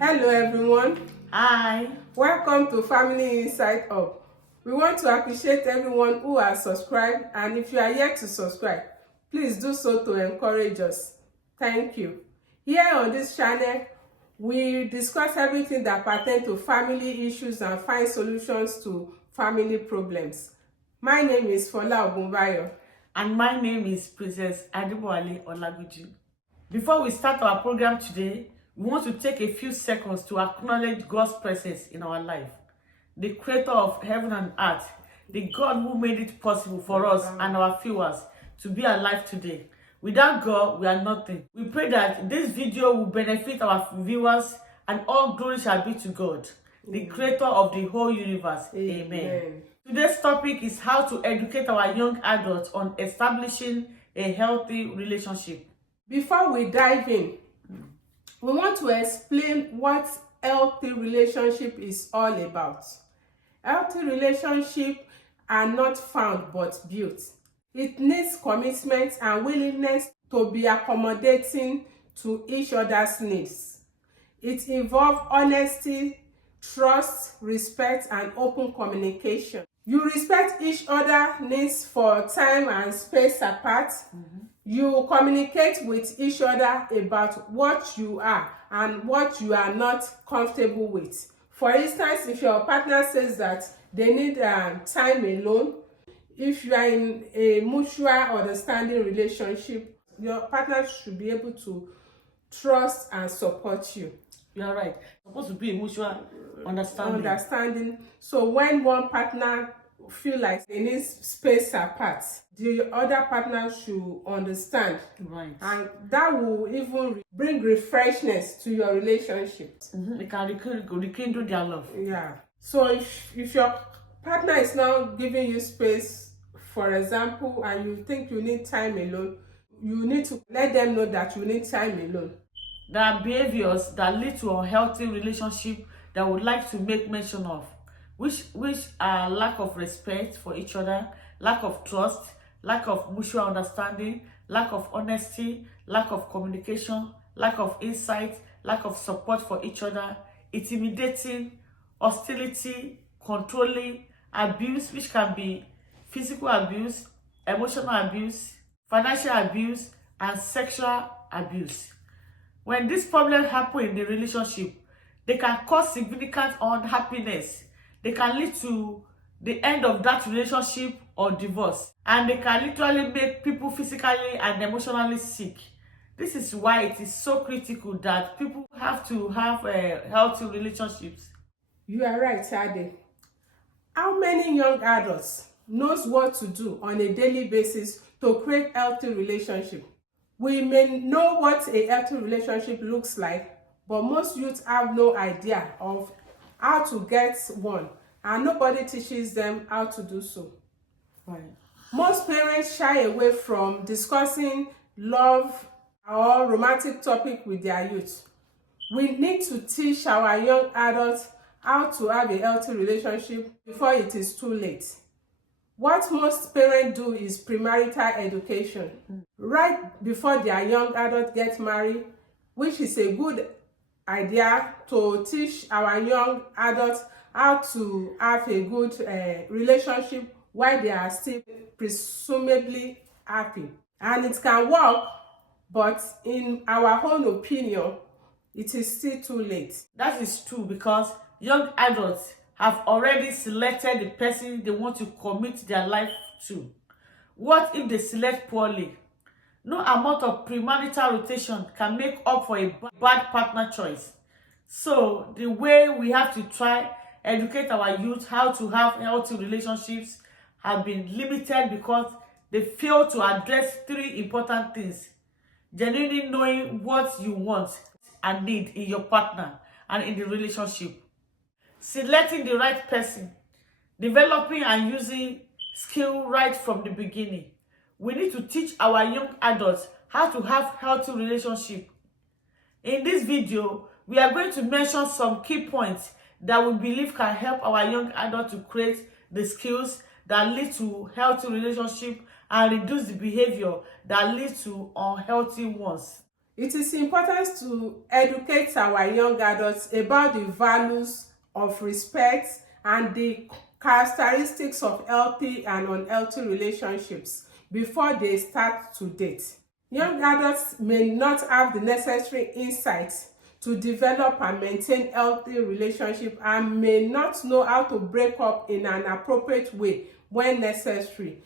Hello everyone. Hi. Welcome to Family Insight Up. We want to appreciate everyone who has subscribed, and if you are yet to subscribe, please do so to encourage us. Thank you. Here on this channel, we discuss everything that pertains to family issues and find solutions to family problems. My name is Fola Ogunbayo. And my name is Princess Adibowale Olaguji. Before we start our program today, we want to take a few seconds to acknowledge God's presence in our life. The creator of heaven and earth, the God who made it possible for us and our viewers to be alive today. Without God, we are nothing. We pray that this video will benefit our viewers and all glory shall be to God, the creator of the whole universe. Amen. Today's topic is how to educate our young adults on establishing a healthy relationship. Before we dive in, we want to explain what healthy relationship is all about. Healthy relationships are not found but built. It needs commitment and willingness to be accommodating to each other's needs. It involves honesty, trust, respect, and open communication. You respect each other's needs for time and space apart. You communicate with each other about what you are and what you are not comfortable with. For instance, if your partner says that they need time alone, if you are in a mutual understanding relationship, your partner should be able to trust and support you. You're right. It's supposed to be a mutual understanding. So when one partner feel like they need space apart, the other partner should understand. Right. And that will even bring refreshness to your relationship. It can rekindle their love. Yeah. So if your partner is now giving you space, for example, and you think you need time alone, you need to let them know that you need time alone. There are behaviors that lead to a healthy relationship that I would like to make mention of, which are lack of respect for each other, lack of trust, lack of mutual understanding, lack of honesty, lack of communication, lack of insight, lack of support for each other, intimidating, hostility, controlling, abuse, which can be physical abuse, emotional abuse, financial abuse, and sexual abuse. When this problem happen in the relationship, they can cause significant unhappiness. They can lead to the end of that relationship or divorce. And they can literally make people physically and emotionally sick. This is why it is so critical that people have to have healthy relationships. You are right, Ade. How many young adults knows what to do on a daily basis to create healthy relationship? We may know what a healthy relationship looks like, but most youths have no idea of how to get one, and nobody teaches them how to do so. Right. Most parents shy away from discussing love or romantic topic with their youth. We need to teach our young adults how to have a healthy relationship before it is too late. What most parents do is premarital education, right before their young adults get married, which is a good idea to teach our young adults how to have a good relationship while they are still presumably happy. And it can work, but in our own opinion, it is still too late. That is true because young adults have already selected the person they want to commit their life to. What if they select poorly? No amount of premarital rotation can make up for a bad partner choice. So the way we have to try educate our youth how to have healthy relationships have been limited because they fail to address three important things: genuinely knowing what you want and need in your partner and in the relationship, selecting the right person, developing and using skill right from the beginning. We need to teach our young adults how to have healthy relationship. In this video, we are going to mention some key points that we believe can help our young adults to create the skills that lead to healthy relationship and reduce the behavior that leads to unhealthy ones. It is important to educate our young adults about the values of respect and the characteristics of healthy and unhealthy relationships before they start to date. Young adults may not have the necessary insights to develop and maintain healthy relationships and may not know how to break up in an appropriate way when necessary.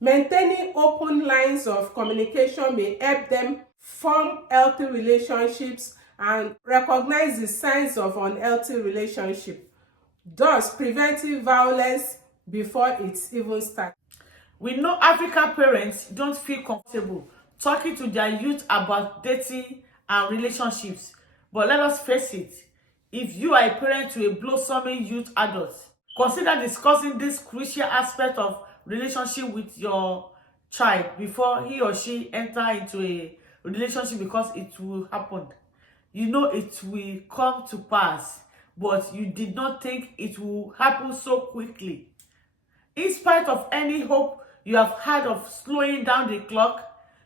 Maintaining open lines of communication may help them form healthy relationships and recognize the signs of unhealthy relationship, thus preventing violence before it even starts. We know African parents don't feel comfortable talking to their youth about dating and relationships. But let us face it, if you are a parent to a blossoming youth adult, consider discussing this crucial aspect of relationship with your child before he or she enter into a relationship, because it will happen. You know it will come to pass, but you did not think it will happen so quickly. In spite of any hope you have had of slowing down the clock,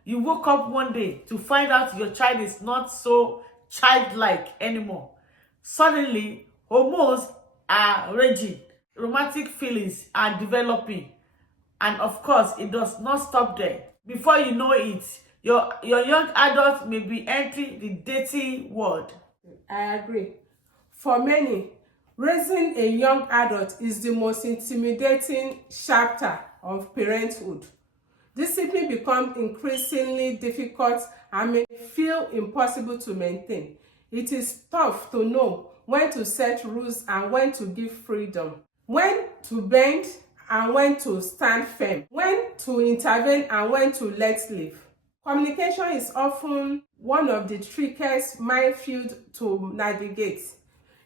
you woke up one day to find out your child is not so childlike anymore. Suddenly, hormones are raging, romantic feelings are developing, and of course, it does not stop there. Before you know it, your young adult may be entering the dating world. I agree. For many, raising a young adult is the most intimidating chapter of parenthood. Discipline becomes increasingly difficult and may feel impossible to maintain. It is tough to know when to set rules and when to give freedom, when to bend and when to stand firm, when to intervene and when to let live. Communication is often one of the trickiest minefields to navigate.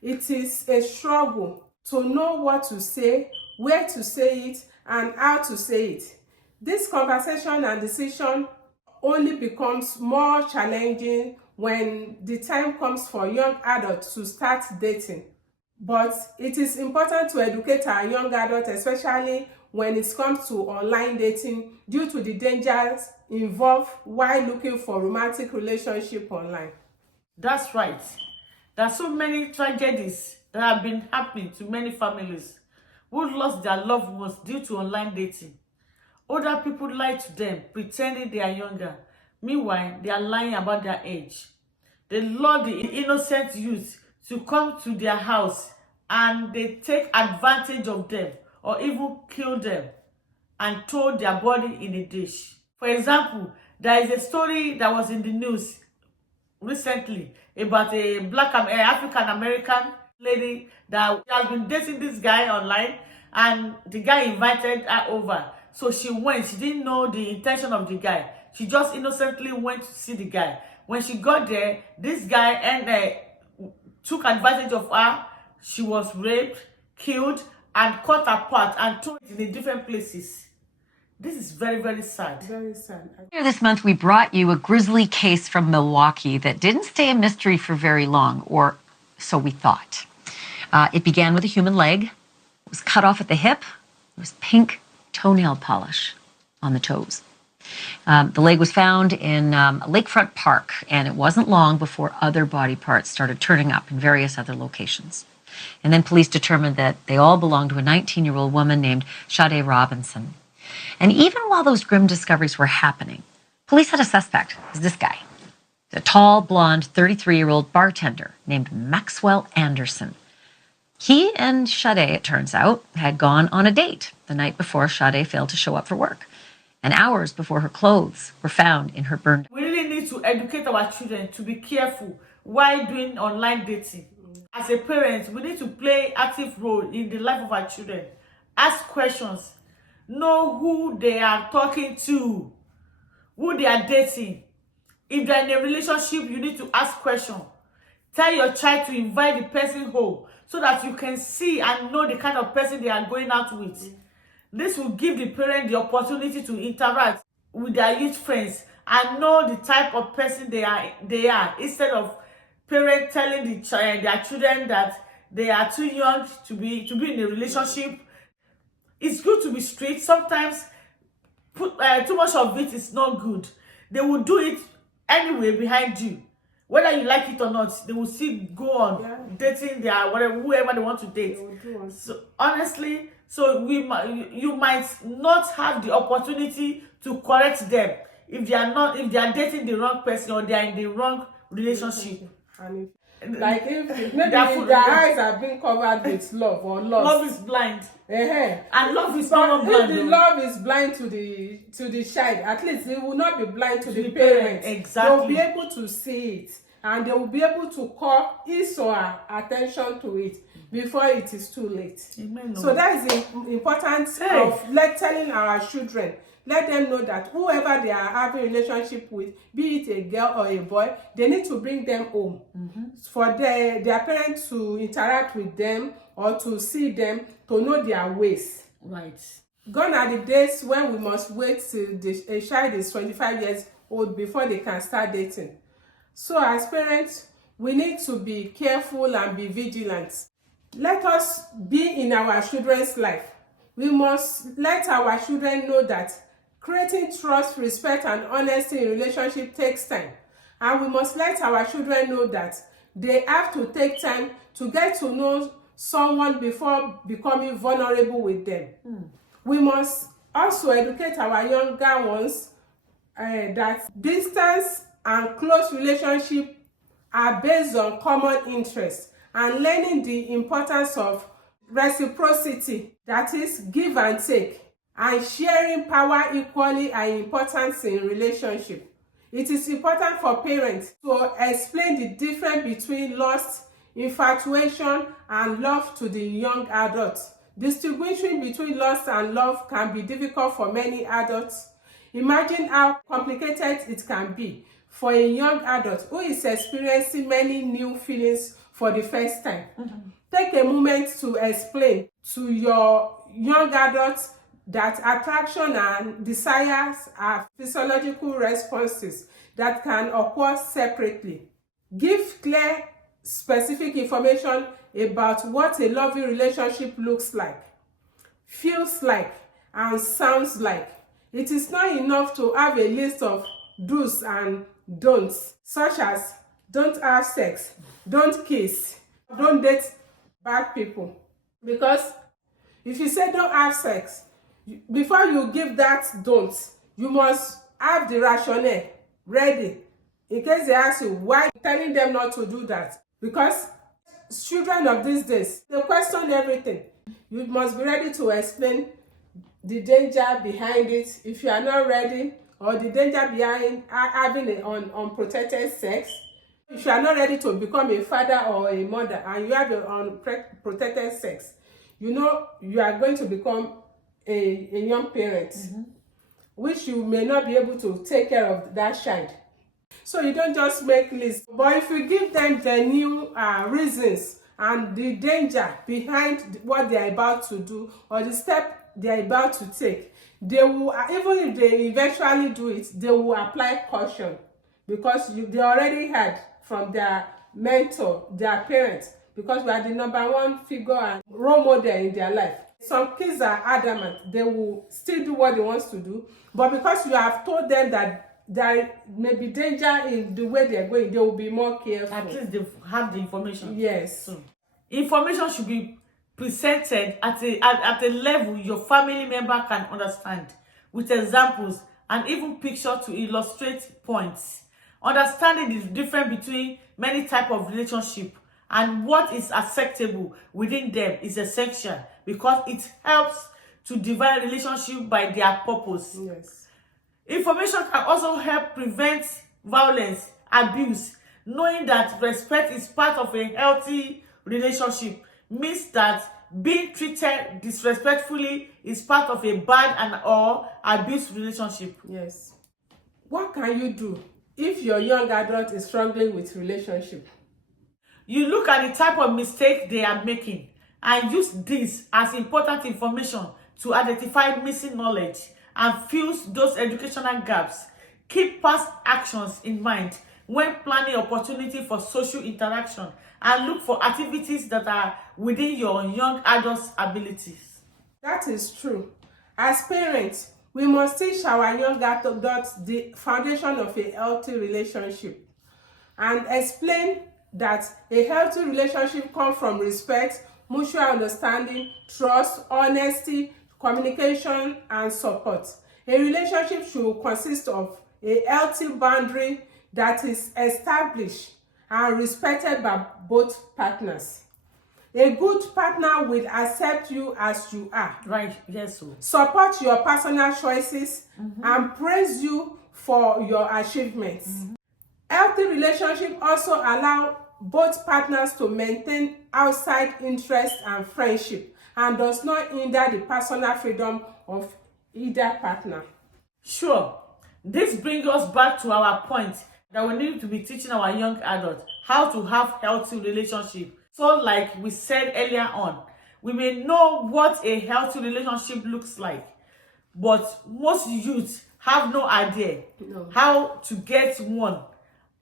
It is a struggle to know what to say, where to say it, and how to say it. This conversation and decision only becomes more challenging when the time comes for young adults to start dating. But it is important to educate our young adults, especially when it comes to online dating, due to the dangers involved while looking for romantic relationship online. That's right. There are so many tragedies that have been happening to many families who lost their loved ones due to online dating. Older people lie to them, pretending they are younger. Meanwhile, they are lying about their age. They lure the innocent youth to come to their house, and they take advantage of them or even kill them and throw their body in a dish. For example, there is a story that was in the news recently about a African American lady that has been dating this guy online, and the guy invited her over. So she went. She didn't know the intention of the guy. She just innocently went to see the guy. When she got there, this guy took advantage of her. She was raped, killed, and cut apart and thrown in different places. This is very, very sad. Very sad. Earlier this month, we brought you a grisly case from Milwaukee that didn't stay a mystery for very long, or so we thought. It began with a human leg. It was cut off at the hip. It was pink toenail polish on the toes. The leg was found in a lakefront park, and it wasn't long before other body parts started turning up in various other locations. And then police determined that they all belonged to a 19-year-old woman named Sade Robinson. And even while those grim discoveries were happening, police had a suspect. It was this guy, a tall, blonde, 33-year-old bartender named Maxwell Anderson. He and Sade, it turns out, had gone on a date the night before Sade failed to show up for work, and hours before her clothes were found in her burned. We really need to educate our children to be careful while doing online dating. As a parent, we need to play active role in the life of our children. Ask questions. Know who they are talking to, who they are dating. If they're in a relationship, you need to ask questions. Tell your child to invite the person home so that you can see and know the kind of person they are going out with. This will give the parent the opportunity to interact with their youth friends and know the type of person they are, instead of parents telling their children that they are too young to be in a relationship. It's good to be strict. Sometimes too much of it is not good. They will do it anyway behind you. Whether you like it or not, they will still go on dating their whatever, whoever they want to date. So honestly, so you might not have the opportunity to correct them if they are dating the wrong person or they are in the wrong relationship. And like if maybe their eyes are being covered with love or lust. Love is blind. And love is not blind. If the love is blind to the child, at least it will not be blind to the parents. Exactly. They will be able to see it, and they will be able to call his or her attention to it before it is too late. Amen. So that is the importance of telling our children. Let them know that whoever they are having a relationship with, be it a girl or a boy, they need to bring them home for their parents to interact with them or to see them, to know their ways. Right. Gone are the days when we must wait till a child is 25 years old before they can start dating. So as parents, we need to be careful and be vigilant. Let us be in our children's life. We must let our children know that creating trust, respect, and honesty in relationship takes time. And we must let our children know that they have to take time to get to know someone before becoming vulnerable with them. We must also educate our younger ones that distance and close relationship are based on common interests, and learning the importance of reciprocity, that is give and take, and sharing power equally are important in relationship. It is important for parents to explain the difference between lust, infatuation, and love to the young adults. Distinguishing between lust and love can be difficult for many adults. Imagine how complicated it can be for a young adult who is experiencing many new feelings for the first time. Take a moment to explain to your young adults that attraction and desires are physiological responses that can occur separately. Give clear, specific information about what a loving relationship looks like, feels like, and sounds like. It is not enough to have a list of do's and don'ts, such as don't have sex, don't kiss, don't date bad people. Because if you say don't have sex, before you give that don't, you must have the rationale ready in case they ask you why telling them not to do that. Because children of these days, they question everything. You must be ready to explain the danger behind it if you are not ready, or the danger behind having an unprotected sex. If you are not ready to become a father or a mother and you have an unprotected sex, you know you are going to become a young parent, which you may not be able to take care of that child. So you don't just make lists, but if you give them the new reasons and the danger behind what they are about to do or the step they are about to take, they will, even if they eventually do it, they will apply caution, because they already had from their mentor, their parents, because we are the number one figure and role model in their life. Some kids are adamant, they will still do what they want to do, but because you have told them that there may be danger in the way they are going, they will be more careful. At least they have the information. Yes. So, information should be presented at a level your family member can understand, with examples and even picture to illustrate points. Understanding the difference between many types of relationship and what is acceptable within them is essential, because it helps to divide relationship by their purpose. Yes. Information can also help prevent violence, abuse. Knowing that respect is part of a healthy relationship means that being treated disrespectfully is part of a bad and or abuse relationship. Yes. What can you do if your young adult is struggling with relationship? You look at the type of mistake they are making and use this as important information to identify missing knowledge and fill those educational gaps. Keep past actions in mind when planning opportunity for social interaction, and look for activities that are within your young adults' abilities. That is true. As parents, we must teach our young adults the foundation of a healthy relationship. and explain that a healthy relationship comes from respect, mutual understanding, trust, honesty, communication, and support. A relationship should consist of a healthy boundary that is established and respected by both partners. A good partner will accept you as you are. Right, yes. So. Support your personal choices and praise you for your achievements. Healthy relationships also allow both partners to maintain outside interest and friendship and does not hinder the personal freedom of either partner. Sure. This brings us back to our point that we need to be teaching our young adults how to have healthy relationship. So like we said earlier on, we may know what a healthy relationship looks like, but most youths have no idea how to get one,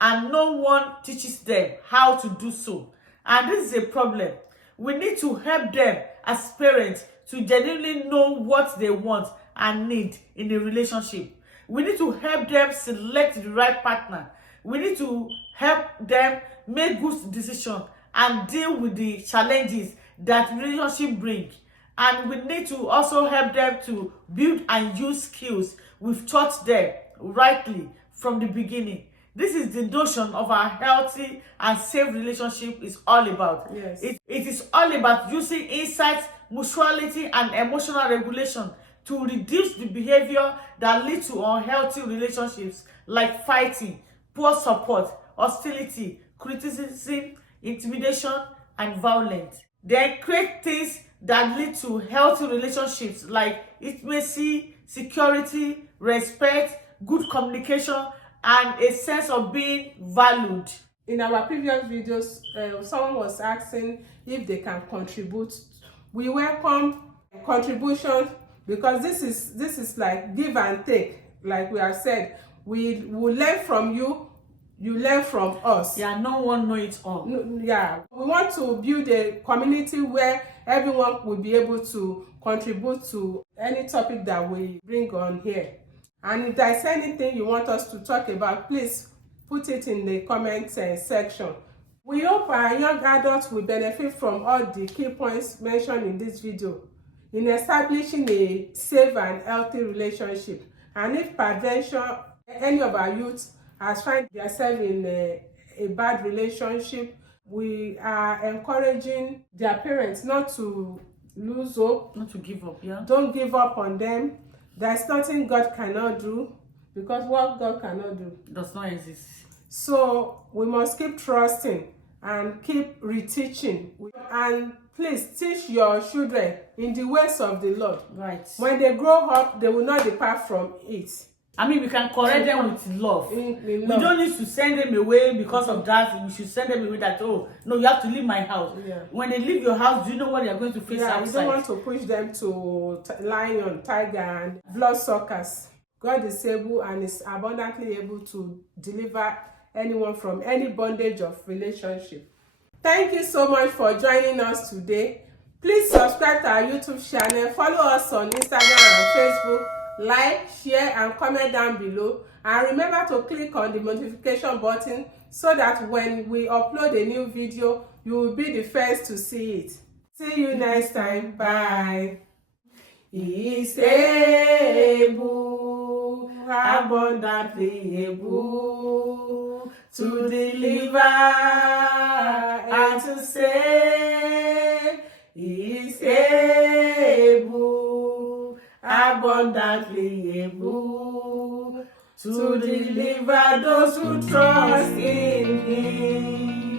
and no one teaches them how to do so. And this is a problem. We need to help them as parents to genuinely know what they want and need in a relationship. We need to help them select the right partner. We need to help them make good decisions and deal with the challenges that relationship bring. And we need to also help them to build and use skills we've taught them rightly from the beginning. This is the notion of our healthy and safe relationship is all about. Yes. It is all about using insights, mutuality, and emotional regulation to reduce the behavior that leads to unhealthy relationships like fighting, poor support, hostility, criticism, intimidation, and violence. Then create things that lead to healthy relationships like intimacy, security, respect, good communication, and a sense of being valued. In our previous videos, someone was asking if they can contribute. We welcome contributions because this is like give and take. Like we have said, we will learn from you, you learn from us. Yeah, no one knows it all. Yeah, we want to build a community where everyone will be able to contribute to any topic that we bring on here. And if there's anything you want us to talk about, please put it in the comment section. We hope our young adults will benefit from all the key points mentioned in this video in establishing a safe and healthy relationship. And if peradventure any of our youths has found themselves in a bad relationship, we are encouraging their parents not to lose hope, not to give up. Yeah, don't give up on them. There's nothing God cannot do, because what God cannot do does not exist. So we must keep trusting and keep reteaching. And please teach your children in the ways of the Lord. Right. When they grow up, they will not depart from it. I mean, we can correct them with love. In love. We don't need to send them away because of that. We should send them away that, oh, no, you have to leave my house. Yeah. When they leave your house, do you know what they are going to face outside? You don't want to push them to lion, tiger, and bloodsuckers. God is able and is abundantly able to deliver anyone from any bondage of relationship. Thank you so much for joining us today. Please subscribe to our YouTube channel, follow us on Instagram and Facebook, like, share, and comment down below. And remember to click on the notification button so that when we upload a new video, you will be the first to see it. See you next time. Bye. He is able, abundantly able to deliver and to save. He is able, abundantly able to deliver those who trust in Him.